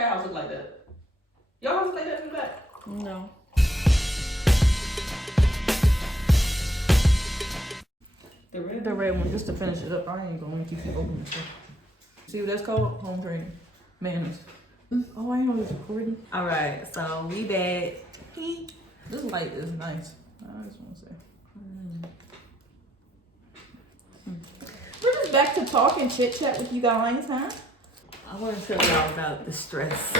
their house look like that? Y'all house look like that in the back? No. The red one, just to finish it up. I ain't going to keep opening stuff. See what that's called? Home training. Mayonnaise. Oh, I ain't know this recording. All right, so we back. This light is nice. I just want to say. We're just back to talk and chit chat with you guys, huh? I want to tell y'all about the stress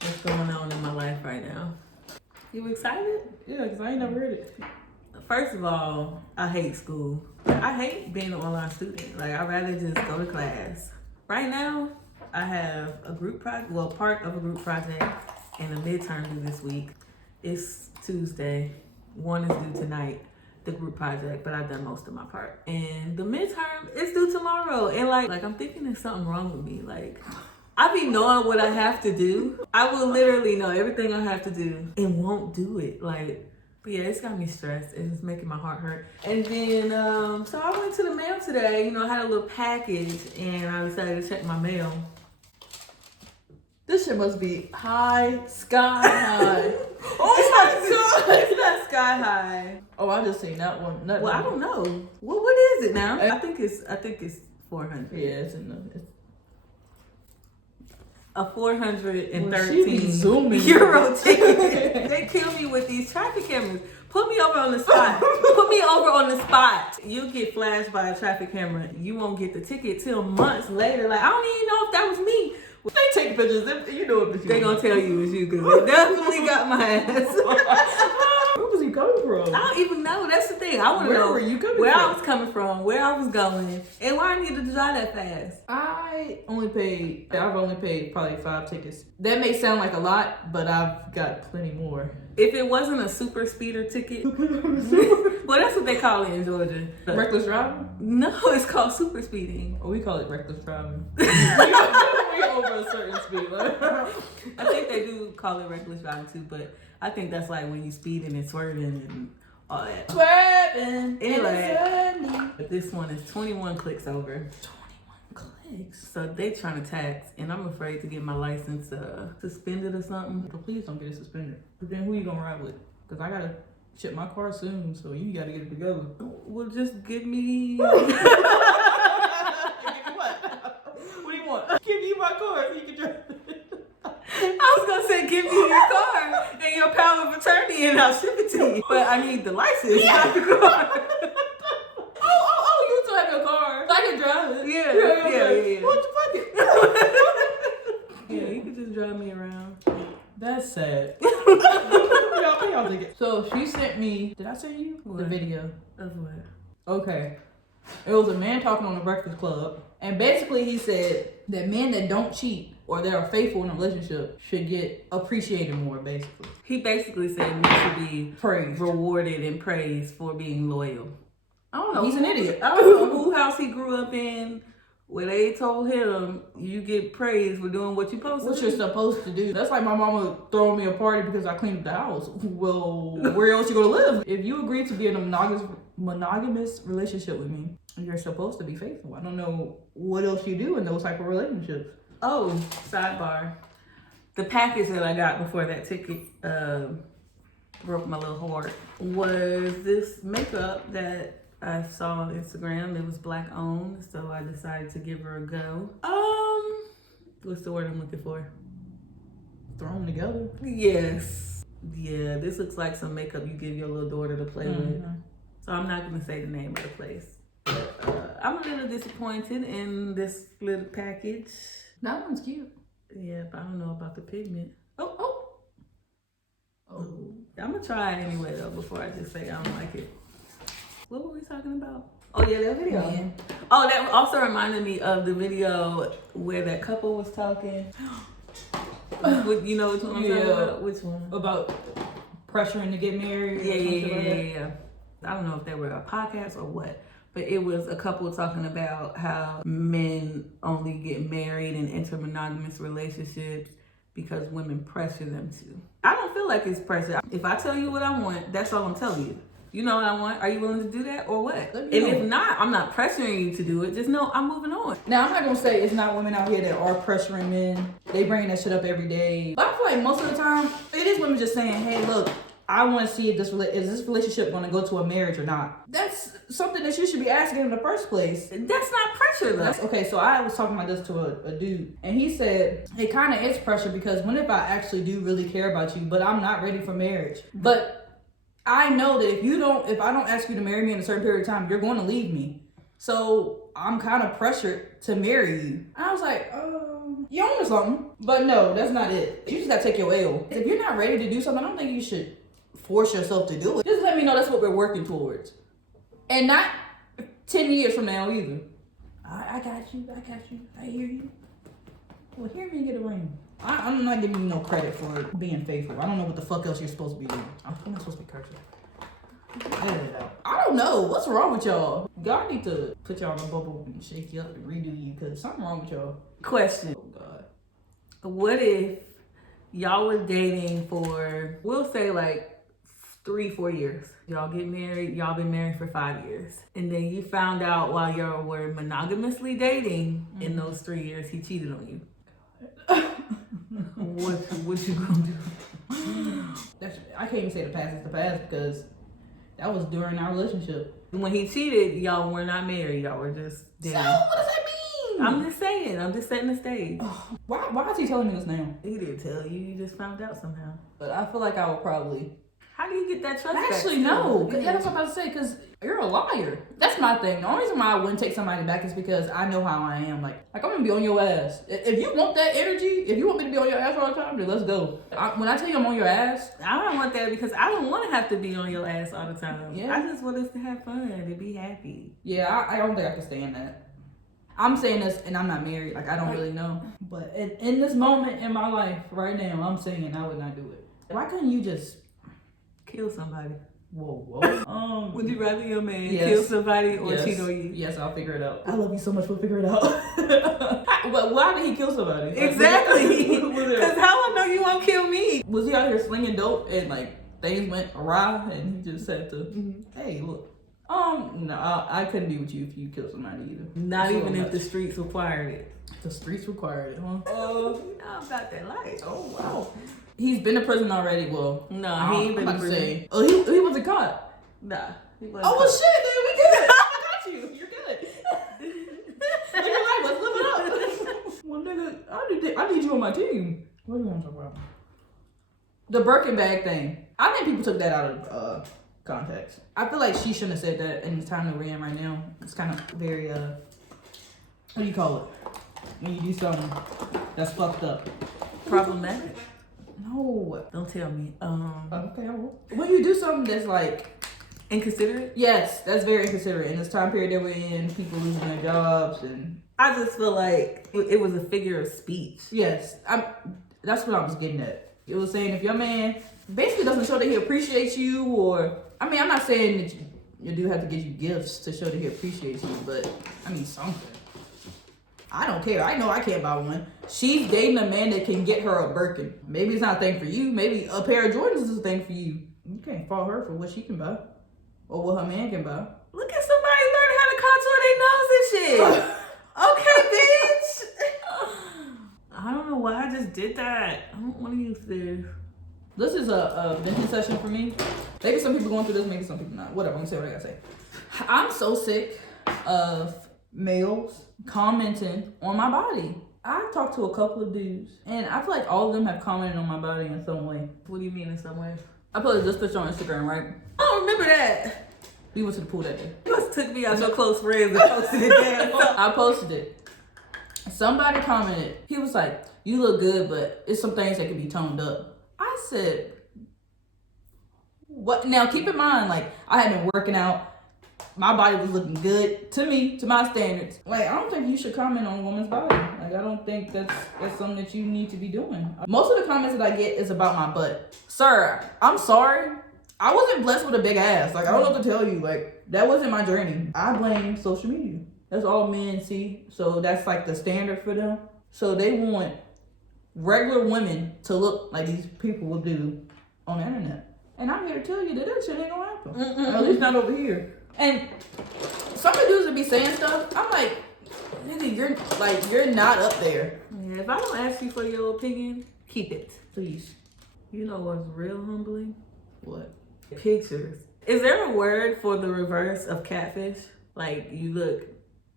that's going on in my life right now. You excited? Yeah, because I ain't never heard it. First of all, I hate school. I hate being an online student. Like, I'd rather just go to class. Right now, I have a group project, well, part of a group project and a midterm due this week. It's Tuesday. One is due tonight, the group project, but I've done most of my part. And the midterm is due tomorrow. And like I'm thinking there's something wrong with me. Like, I be knowing what I have to do. I will literally know everything I have to do and won't do it. Like, but yeah, it's got me stressed and it's making my heart hurt. And then, so I went to the mail today. You know, I had a little package and I decided to check my mail. This shit must be high, sky high. Oh my God, it's not sky high. Oh, I just seen that one. Well, I don't know. What is it now? I think it's 400. Yeah, it's in the. A 413 zooming. euro ticket. They kill me with these traffic cameras. Put me over on the spot. Put me over on the spot. You'll get flashed by a traffic camera. You won't get the ticket till months later. Like, I don't even know if that was me. They take pictures. You know what they gonna tell you it's you because they definitely got my ass. Where was he coming from? I don't even know. That's the thing. I want to know where were you coming where from? I was coming from, where I was going, and why I needed to drive that fast. I've only paid probably 5 tickets. That may sound like a lot, but I've got plenty more. If it wasn't a super speeder ticket, well, that's what they call it in Georgia. Reckless driving? No, it's called super speeding. Oh, we call it reckless driving. we over a certain speed. I think they do call it reckless driving too, but I think that's like when you speeding and swerving and all that. Swerving. Anyway, but this one is 21 clicks over. 21 clicks? So they trying to tax, and I'm afraid to get my license suspended or something. But please don't get it suspended. But then who you gonna ride with? Because I gotta ship my car soon, so you gotta get it together. Well, just give me... What? What do you want? Give me my car so you can drive it. I was gonna say give me your car and your power of attorney and I'll ship it to you. But I need the license, not the car. Oh, you still have your car. So I can drive it. Yeah. What the fuck? Yeah, you can just drive me around. That's sad. y'all think it. So she sent me, did I send you? What? The video. Of what? Okay. It was a man talking on the Breakfast Club. And basically he said that men that don't cheat or that are faithful in a relationship should get appreciated more, basically. He basically said we should be Praised. rewarded and praised for being loyal. I don't know. He's an idiot. I don't know who house he grew up in where they told him you get praised for doing what you're supposed to What do. you're supposed to do. That's like my mama throwing me a party because I cleaned up the house. Well, where else you gonna live? If you agree to be in a monogamous relationship with me, you're supposed to be faithful. I don't know what else you do in those type of relationships. Oh, sidebar. The package that I got before that ticket broke my little heart was this makeup that I saw on Instagram. It was Black owned, so I decided to give her a go. What's the word I'm looking for? Throw them together. Yes. Yeah, this looks like some makeup you give your little daughter to play with. So I'm not gonna say the name of the place. But I'm a little disappointed in this little package. That one's cute. Yeah, but I don't know about the pigment. Oh. I'm gonna try it anyway though before I just say I don't like it. What were we talking about? Oh yeah, that video. Man. Oh, that also reminded me of the video where that couple was talking. You know which one I'm talking about? Which one? About pressuring to get married. Yeah. I don't know if they were a podcast or what, but it was a couple talking about how men only get married and enter monogamous relationships because women pressure them to. I don't feel like it's pressure. If I tell you what I want, that's all I'm telling you. You know what I want. Are you willing to do that or what? Let And me know. if not, I'm not pressuring you to do it. Just know I'm moving on. Now, I'm not gonna say it's not women out here that are pressuring men. They bring that shit up every day. But I feel like most of the time, it is women just saying, hey, look, I want to see if this relationship going to go to a marriage or not. That's something that you should be asking in the first place. That's not pressure though. Okay, so I was talking about this to a dude, and he said it kind of is pressure because what if I actually do really care about you, but I'm not ready for marriage? But I know that if I don't ask you to marry me in a certain period of time, you're going to leave me. So I'm kind of pressured to marry you. I was like, you own something, but no, that's not it. You just gotta take your L. If you're not ready to do something, I don't think you should force yourself to do it. Just let me know that's what we're working towards. And not 10 years from now either. I got you. I hear you. Well, hear me and get a ring. I'm not giving you no credit for being faithful. I don't know what the fuck else you're supposed to be doing. I'm not supposed to be cursing. Edit it out. I don't know. What's wrong with y'all? God need to put y'all in a bubble and shake you up and redo you because something wrong with y'all. Question. Oh, God. What if y'all were dating for, we'll say like 3-4 years. Y'all get married, y'all been married for 5 years. And then you found out while y'all were monogamously dating in those 3 years, he cheated on you. What you gonna do? I can't even say the past is the past because that was during our relationship. When he cheated, y'all were not married, y'all were just dating. So, what does that mean? I'm just saying, I'm just setting the stage. Why is he telling me this now? He didn't tell you, you just found out somehow. But I feel like I would probably... How do you get that trust back? Actually, no. Yeah, that's what I'm about to say, because you're a liar. That's my thing. The only reason why I wouldn't take somebody back is because I know how I am. Like I'm going to be on your ass. If you want that energy, if you want me to be on your ass all the time, then let's go. When I tell you I'm on your ass... I don't want that because I don't want to have to be on your ass all the time. Yeah. I just want us to have fun and be happy. Yeah, I don't think I can stand that. I'm saying this and I'm not married. Like, I don't really know. But in this moment in my life right now, I'm saying I would not do it. Why couldn't you just... Kill somebody. Whoa. Would you rather your man Yes. kill somebody or Yes. cheat on you? Yes, I'll figure it out. I love you so much, we'll figure it out. But why did he kill somebody? Exactly. Because how I know you won't kill me? Was he out here slinging dope and like things went awry and he just had to, hey, look. No, I couldn't be with you if you killed somebody either. Not That's even so if the much. streets required it. The streets required it, huh? You know about that life. Oh, wow. He's been to prison already. Well, No, he ain't been I'm to about to prison. say. Oh, he wasn't caught. Nah. He wasn't Oh, well, caught. shit, dude, we good. I got you. You're good. Live your life. Let's live it up. Well, nigga, I need you on my team. What do you want to talk about? The Birkin bag thing. I think people took that out of context. I feel like she shouldn't have said that in the time that we're in right now. It's kind of very, what do you call it? When you do something that's fucked up. Problematic? No. Don't tell me. Okay, I will. When you do something that's like... Inconsiderate? Yes, that's very inconsiderate. In this time period that we're in, people losing their jobs and... I just feel like it was a figure of speech. Yes, that's what I was getting at. It was saying if your man basically doesn't show that he appreciates you or... I mean, I'm not saying that you do have to get you gifts to show that he appreciates you, but I mean something. I don't care. I know I can't buy one. She's dating a man that can get her a Birkin. Maybe it's not a thing for you. Maybe a pair of Jordans is a thing for you. You can't fault her for what she can buy. Or what her man can buy. Look at somebody learning how to contour their nose and shit. Okay, bitch. I don't know why I just did that. I don't want to use this. This is a venting session for me. Maybe some people going through this, maybe some people not. Whatever, I'm gonna say what I gotta say. I'm so sick of males commenting on my body. I've talked to a couple of dudes, and I feel like all of them have commented on my body in some way. What do you mean in some way? I posted this picture on Instagram, right? I don't remember that. We went to the pool that day. You must took me out your close friends and posted it there. I posted it. Somebody commented. He was like, "You look good, but it's some things that can be toned up." I said, "What?" Now, keep in mind, like, I had been working out. My body was looking good to me, to my standards. Like, I don't think you should comment on a woman's body. Like, I don't think that's something that you need to be doing. Most of the comments that I get is about my butt. Sir, I'm sorry. I wasn't blessed with a big ass. Like, I don't know what to tell you. Like, that wasn't my journey. I blame social media. That's all men see. So that's like the standard for them. So they want regular women to look like these people will do on the internet. And I'm here to tell you that shit ain't gonna happen. At least not over here. And some of the dudes that be saying stuff, I'm like, nigga, you're not up there. Yeah, if I don't ask you for your opinion, keep it. Please. You know what's real humbling? What? Pictures. Is there a word for the reverse of catfish? Like, you look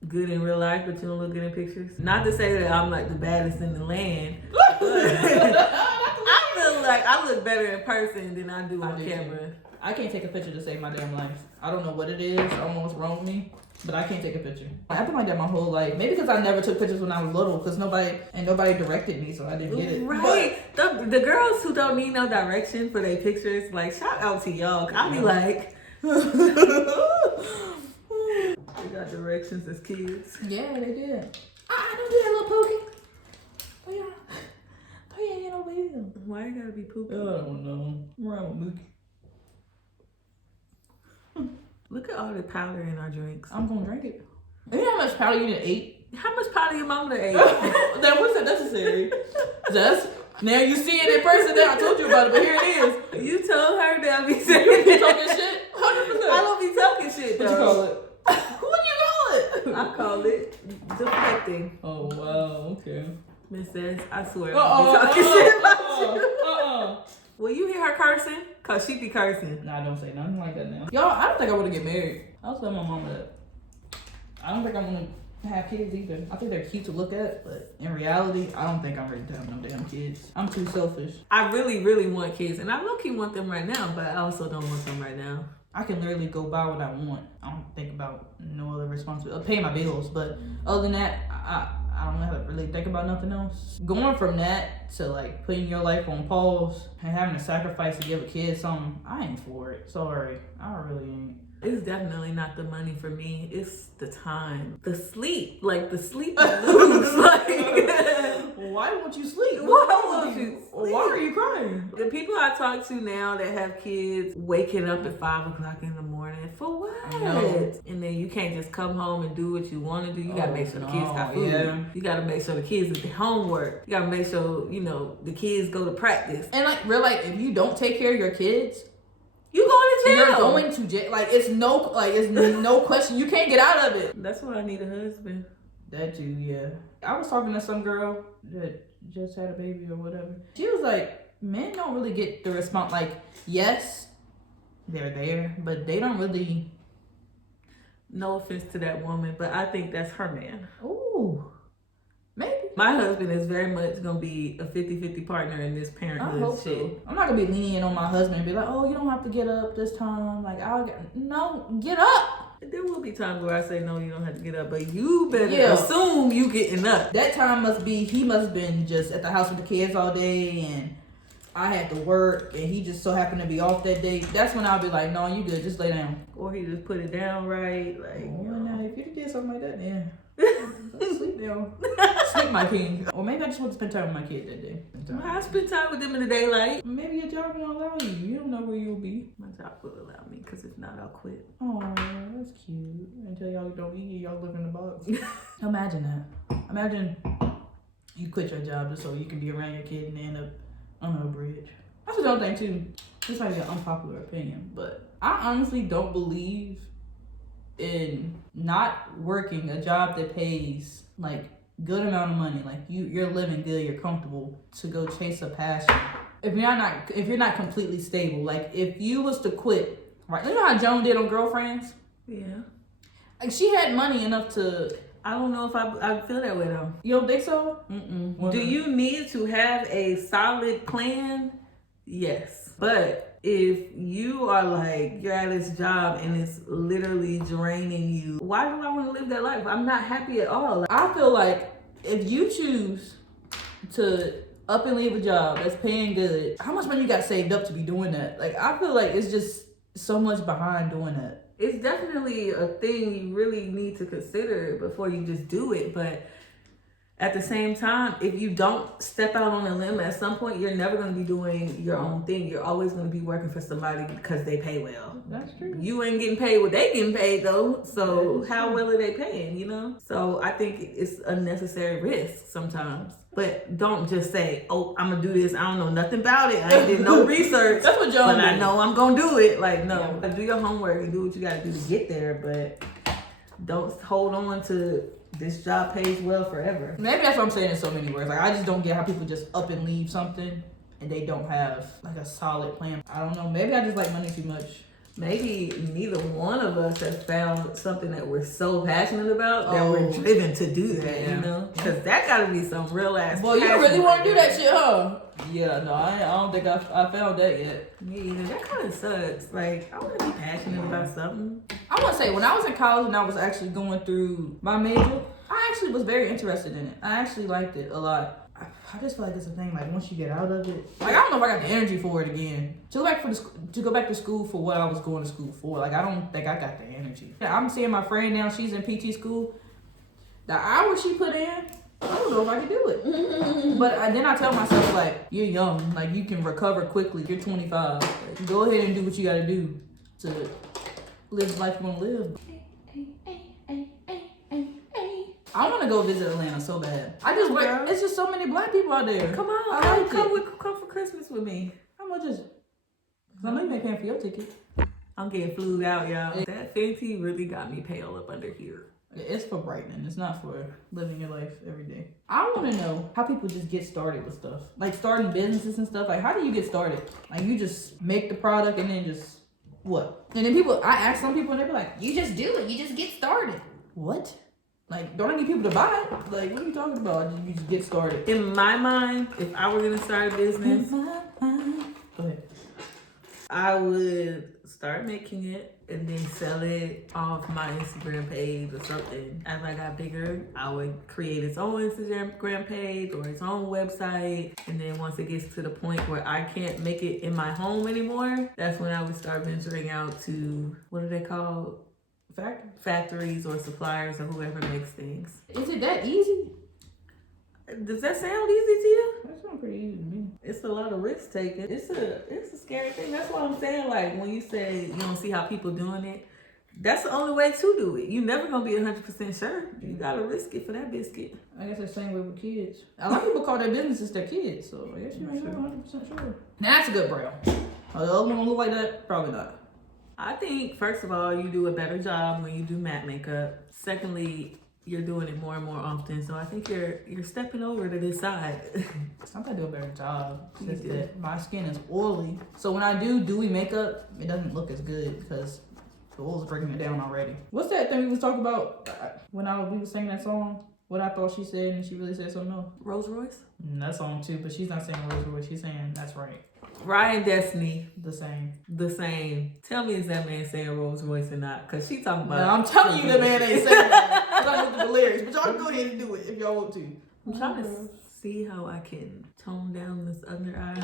good in real life, but you don't look good in pictures? Not to say that I'm like the baddest in the land, but I feel like I look better in person than I do on camera. I can't take a picture to save my damn life. I don't know what it is. I don't know what's wrong with me, but I can't take a picture. I've been like that my whole life. Maybe because I never took pictures when I was little, because nobody directed me, so I didn't get it. Right. The girls who don't need no direction for their pictures, like, shout out to y'all. I'll be like, they got directions as kids. Yeah, they did. Don't do that, little Pookie. Oh yeah, no wheel. Why you gotta be poopy? I don't know. I'm around with Mookie. Look at all the powder in our drinks. I'm gonna drink it. You know how much powder you done ate? How much powder your mama done ate? That wasn't necessary. Just now you see it in person. Now I told you about it, but here it is. You told her that I be saying You be talking shit. 100%. I don't be talking shit though. What you call it? What do you call it? I call it deflecting. Oh wow. Okay. Miss says, I swear I don't be talking shit about you. Will you hear her cursing? Cause she be cursing. Nah, don't say nothing like that now. Y'all, I don't think I wanna get married. I was telling my mom that. I don't think I wanna have kids either. I think they're cute to look at, but in reality, I don't think I'm ready to have no damn kids. I'm too selfish. I really, really want kids, and I low-key want them right now, but I also don't want them right now. I can literally go buy what I want. I don't think about no other responsibility. Pay my bills, but other than that, I don't have to really think about nothing else. Going from that to like putting your life on pause and having to sacrifice to give a kid something, I ain't for it. Sorry, I really ain't. It's definitely not the money for me. It's the time, the sleep, like the sleep you lose. Like, why won't you sleep? Why won't you sleep? Why are you crying? The people I talk to now that have kids waking up at 5 o'clock in the morning for what? And then you can't just come home and do what you want to do. You gotta make sure the kids got food. Yeah. You gotta make sure the kids get their homework. You gotta make sure the kids go to practice. And like if you don't take care of your kids, you going to jail. You're going to jail. It's no question. You can't get out of it. That's why I need a husband. That too, yeah. I was talking to some girl that just had a baby or whatever. She was like, men don't really get the response. Like, yes, they're there, but they don't really. No offense to that woman, but I think that's her man. Ooh. Maybe. My husband is very much going to be a 50-50 partner in this parenthood shit. So. I'm not going to be lenient on my husband and be like, oh, you don't have to get up this time. Like, no, get up. There will be times where I say, no, you don't have to get up. But you better assume you getting up. That time he must have been just at the house with the kids all day and I had to work and he just so happened to be off that day. That's when I'll be like, no, you good. Just lay down. Or he just put it down right. Like, now, if you did something like that, then sleep down. Sleep, my king. Or maybe I just want to spend time with my kid that day. I spend time with them in the daylight. Maybe your job won't allow you. You don't know where you'll be. My job will allow me, because if not, I'll quit. Oh, that's cute. Until y'all don't eat, y'all live in the box. Imagine that. Imagine you quit your job just so you can be around your kid and end up on a bridge. That's another thing too. This might be an unpopular opinion, but I honestly don't believe in not working a job that pays like good amount of money, like you're living good, you're comfortable, to go chase a passion. If you're not completely stable, like if you was to quit, right? You know how Joan did on Girlfriends? Yeah. Like she had money enough to. I don't know if I feel that way though. You don't think so? Mm-mm. Do you need to have a solid plan? Yes. But if you are like, you're at this job and it's literally draining you, why do I want to live that life? I'm not happy at all. I feel like if you choose to up and leave a job that's paying good, how much money you got saved up to be doing that? Like, I feel like it's just so much behind doing that. It's definitely a thing you really need to consider before you just do it. But at the same time, if you don't step out on a limb, at some point you're never going to be doing your own thing. You're always going to be working for somebody because they pay well. That's true. You ain't getting paid what they getting paid though. So how well are they paying, you know? So I think it's a necessary risk sometimes. But don't just say, oh, I'm gonna do this. I don't know nothing about it. I ain't did no research. That's what John But I did. know I'm gonna do it. Like, no. Do your homework and do what you gotta do to get there. But don't hold on to this job pays well forever. Maybe that's what I'm saying in so many words. Like, I just don't get how people just up and leave something and they don't have like a solid plan. I don't know. Maybe I just like money too much. Maybe neither one of us has found something that we're so passionate about that we're driven to do that, you know? Because that gotta be some real ass. Well, you really want to do that shit, huh? Yeah, no, I don't think I found that yet. Me either. That kind of sucks. Like, I want to be passionate about something. I want to say, when I was in college and I was actually going through my major, I actually was very interested in it. I actually liked it a lot. I just feel like it's a thing, like, once you get out of it, like, I don't know if I got the energy for it again. To go back to school for what I was going to school for, like, I don't think I got the energy. Yeah, I'm seeing my friend now, she's in PT school. The hours she put in, I don't know if I can do it. But then I tell myself, like, you're young, like, you can recover quickly. You're 25. Like, go ahead and do what you gotta do to live the life you wanna live. I want to go visit Atlanta so bad. It's just so many black people out there. Come on, come for Christmas with me. How much is it? Cause I know you ain't paying for your ticket. I'm getting flued out, y'all. That Fenty really got me pale up under here. It's for brightening. It's not for living your life every day. I want to know how people just get started with stuff. Like starting businesses and stuff. Like, how do you get started? Like, you just make the product and then just what? And then I ask some people and they be like, you just do it. You just get started. What? Like, don't I need people to buy it? Like, what are you talking about? You just get started. In my mind, if I were going to start a business, Go ahead. I would start making it and then sell it off my Instagram page or something. As I got bigger, I would create its own Instagram page or its own website. And then once it gets to the point where I can't make it in my home anymore, that's when I would start venturing out to, what are they called? Factories or suppliers or whoever makes things. Is it that easy? Does that sound easy to you? That sounds pretty easy to me. It's a lot of risk taking. It's a scary thing. That's why I'm saying, like, when you say you don't see how people doing it, that's the only way to do it. You're never gonna be 100% sure. You gotta risk it for that biscuit. I guess the same way with kids. A lot of people call their businesses their kids, so I guess you ain't 100% sure. Now that's a good brow. The other one look like that? Probably not. I think, first of all, you do a better job when you do matte makeup. Secondly, you're doing it more and more often, so I think you're stepping over to this side. I gotta do a better job. You Since do. that my skin is oily, so when I do dewy makeup, it doesn't look as good because the oil's breaking it down already. What's that thing we was talking about when we was singing that song? What I thought she said and she really said something else. Rolls Royce? That song too, but she's not saying Rolls Royce. She's saying that's right. Ryan Destiny, The same. the same. Tell me, is that man saying Rolls Royce or not? Because she talking about. No, I'm telling you, the man ain't saying that. I don't look at the lyrics, but y'all can go ahead and do it if y'all want to. I'm trying to see how I can tone down this under eye.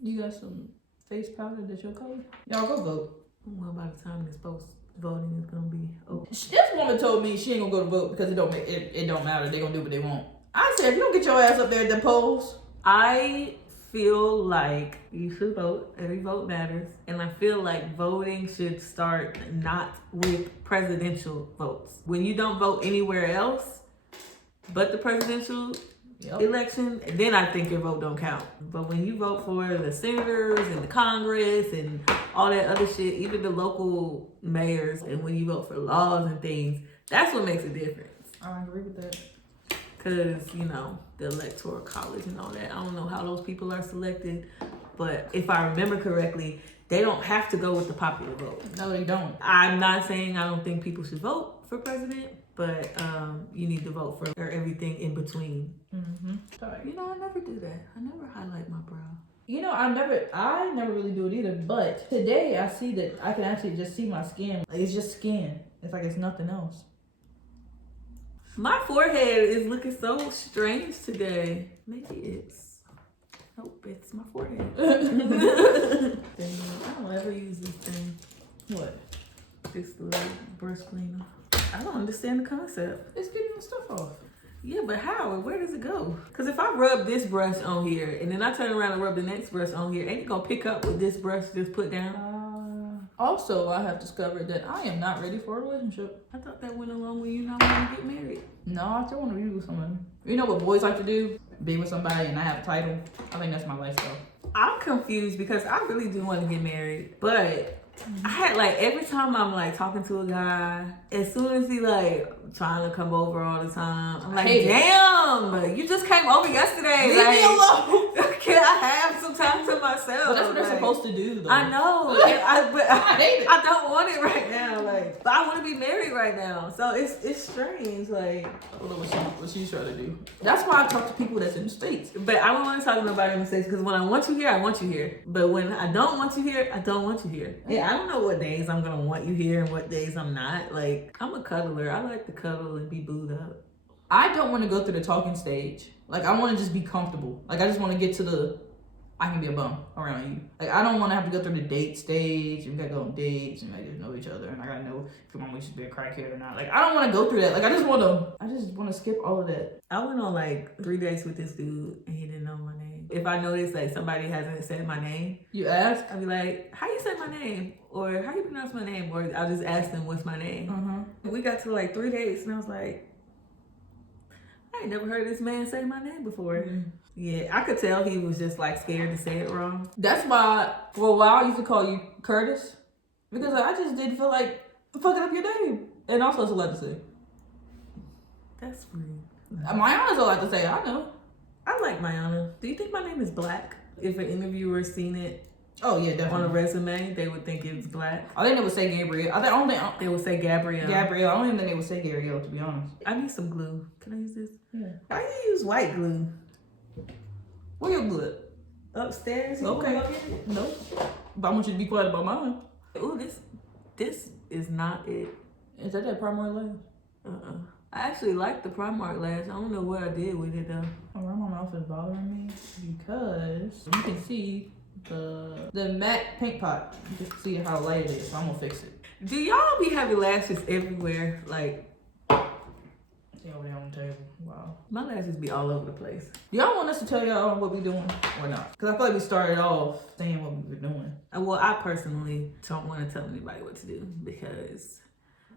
You got some face powder that's your color? Y'all go vote. Well, by the time this post voting is gonna be over. This woman told me she ain't gonna go to vote because it don't matter. They gonna do what they want. I said, if you don't get your ass up there at the polls. I feel like you should vote. Every vote matters. And I feel like voting should start not with presidential votes. When you don't vote anywhere else but the presidential election, then I think your vote don't count. But when you vote for the senators and the Congress and all that other shit, even the local mayors, and when you vote for laws and things, that's what makes a difference. I agree with that. Because, you know, the electoral college and all that, I don't know how those people are selected, but if I remember correctly, they don't have to go with the popular vote. No, they don't. I'm not saying I don't think people should vote for president, but you need to vote for everything in between. Mm-hmm. You know, I never do that. I never highlight my brow. You know, I never really do it either. But today I see that I can actually just see my skin. Like, it's just skin. It's like it's nothing else. My forehead is looking so strange today. Maybe it's... Nope, it's my forehead. I don't ever use this thing. What? This little brush cleaner. I don't understand the concept. It's getting the stuff off. Yeah, but how? Where does it go? Because if I rub this brush on here and then I turn around and rub the next brush on here, ain't it gonna pick up what this brush just put down? Also, I have discovered that I am not ready for a relationship. I thought that went along with you not wanting to get married. No, I still want to be with someone. You know what boys like to do? Be with somebody and I have a title. I think that's my lifestyle. I'm confused because I really do want to get married, but I had like every time I'm like talking to a guy, as soon as he like trying to come over all the time, I'm like, damn, you just came over yesterday. Leave like, me alone. Can I have some time to myself? But that's what they're Like, supposed to do, though. I know, but I hate it. I don't want it right now. Like, but I want to be married right now, so it's strange. Like, I don't know what she's trying to do. That's why I talk to people that's in the States. but I don't want to talk to nobody in the States because when I want you here, I want you here. But when I don't want you here, I don't want you here. Yeah, I don't know what days I'm gonna want you here and what days I'm not. Like, I'm a cuddler. I like to cuddle and be booed up. I don't want to go through the talking stage. Like, I want to just be comfortable. Like, I just want to get to the, I can be a bum around you. Like, I don't want to have to go through the date stage. We gotta go on dates and like just know each other. And I gotta know if your mom used to be a crackhead or not. Like, I don't want to go through that. Like, I just want to skip all of that. I went on like 3 dates with this dude and he didn't know my name. If I notice like somebody hasn't said my name, You ask? I'll be like, how you say my name? Or how you pronounce my name? Or I'll just ask them what's my name. We got to like 3 dates and I was like, I ain't never heard this man say my name before. Yeah, I could tell he was just like scared to say it wrong. That's why for a while I used to call you Curtis. Because I just didn't feel like fucking up your name. And I'm supposed to let to say. That's rude. Mayana's all I have to say, I know. I like Mayana. Do you think my name is Black? If an interviewer seen it Oh yeah, on a definitely. resume, they would think it's Black. I think they would say Gabriel. I don't think They would say Gabrielle. Gabrielle. I don't even think they would say Gabrielle, to be honest. I need some glue. Can I use this? Yeah. I can use white glue. Where your glue? Upstairs. You Okay. wanna go get it? No. But I want you to be quiet about mine. Ooh, this is not it. Is that Primary lash? I actually like the Primark lash. I don't know what I did with it though. Around my mouth is bothering me because you can see the matte paint pot. You just see how light it is. So I'm gonna fix it. Do y'all be having lashes everywhere? Like, See over there on the table. Wow. my lashes be all over the place. Do y'all want us to tell y'all what we doing or not? Because I feel like we started off saying what we were doing. Well, I personally don't want to tell anybody what to do because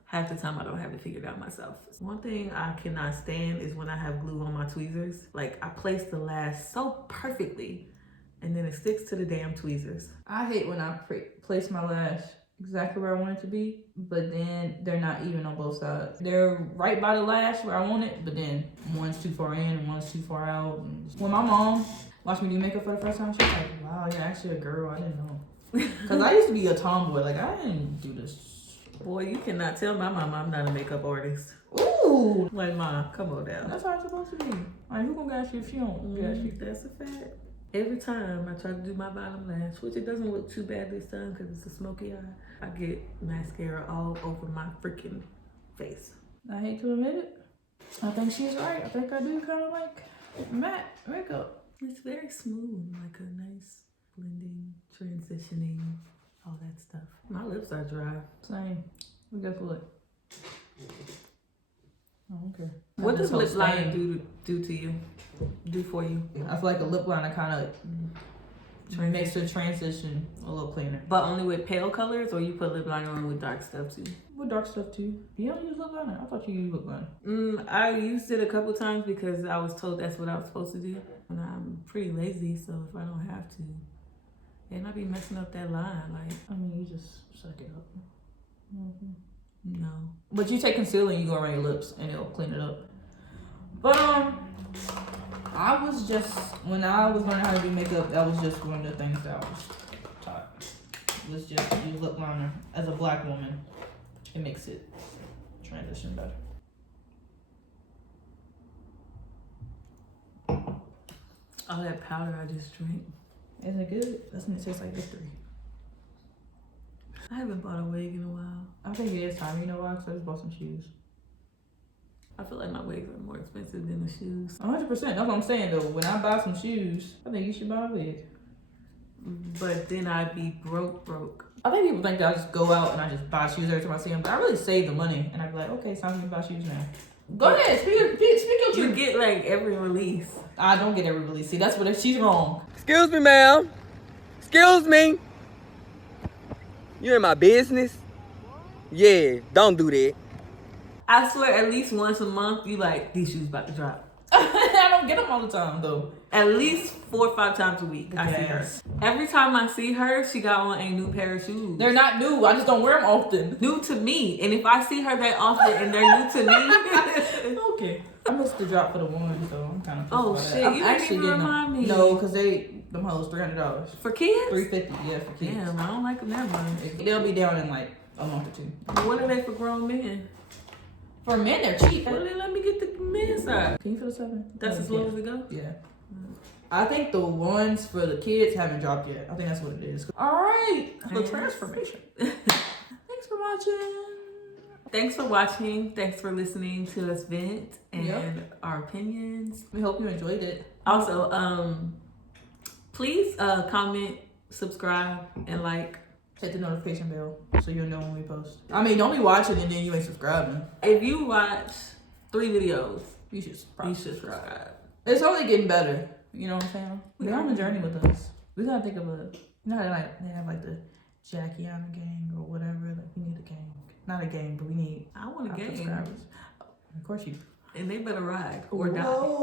half the time I don't have it figured out myself. One thing I cannot stand is when I have glue on my tweezers. Like, I place the lash so perfectly and then it sticks to the damn tweezers. I hate when I place my lash exactly where I want it to be, but then they're not even on both sides. They're right by the lash where I want it, but then one's too far in and one's too far out. And when my mom watched me do makeup for the first time, she was like, wow, you're actually a girl. I didn't know. Because I used to be a tomboy. Like, I didn't do this. Boy, you cannot tell my mom I'm not a makeup artist. Ooh. Like, Mom, come on down. That's how it's supposed to be. Like, who gonna gas you if she don't gas you? That's a fact. Every time I try to do my bottom lash, which it doesn't look too bad this time because it's a smoky eye, I get mascara all over my freaking face. I hate to admit it. I think she's right. I think I do kind of like matte makeup. It's very smooth, like a nice blending, transitioning, all that stuff. My lips are dry. Same. But guess what? Oh, okay. What does lip liner do to you? Do for you? I feel like a lip liner kind of makes the transition a little cleaner. But only with pale colors, or you put lip liner on with dark stuff too? With dark stuff too. You don't use lip liner? I thought you used lip liner. I used it a couple times because I was told that's what I was supposed to do. And I'm pretty lazy, so if I don't have to, then I be messing up that line. Like, I mean, you just suck it up. no. But you take concealer and you go around your lips and it'll clean it up. But I was just, when I was learning how to do makeup, that was just one of the things that I was taught. Was just use lip liner. As a black woman, it makes it transition better. All that powder I just drank. Isn't it good? Doesn't it taste like victory? I haven't bought a wig in a while. I think it is time. You know why? Because I just bought some shoes. I feel like my wigs are more expensive than the shoes. 100%. That's what I'm saying though. When I buy some shoes, I think you should buy a wig. But then I'd be broke. I think people think that I just go out and I just buy shoes every time I see them, but I really save the money and I'd be like, okay, it's time for me to buy shoes now. Go ahead, speak what You get like every release. I don't get every release. See, that's what she's wrong. Excuse me, ma'am. Excuse me. You in my business? Yeah, don't do that. I swear, at least once a month, you like, these shoes about to drop. I don't get them all the time though. At least 4 or 5 times a week, I see her. Yes. Every time I see her, she got on a new pair of shoes. They're not new. I just don't wear them often. New to me. And if I see her that often and they're new to me... Okay. I missed the drop for the one, so I'm kind of pissed Oh, about shit. that. I'm You didn't even getting remind me. No, because them hoes $300. For kids? $350, yeah, for kids. Damn, I don't like them that much. They'll be down in like a month or two. What are they for grown men? For men, they're cheap. Well, then let me get the men's side. Can you feel the 7? That's as low as it goes? Yeah. I think the ones for the kids haven't dropped yet. I think that's what it is. All right. The Yes. transformation. Thanks for watching. Thanks for watching. Thanks for listening to us vent and Yep. our opinions. We hope you enjoyed it. Also, please comment, subscribe, and like. Hit the notification bell so you'll know when we post. I mean, don't be watching and then you ain't subscribing. If you watch 3 videos, You should you probably should subscribe. It's only getting better. You know what I'm saying? We Be on the are. journey with us. We gotta think of you know how they have like the Jackiana gang or whatever. Like we need a gang. Not a gang, but we need I want a our game. subscribers. Of course you do. And they better ride or die. Whoa.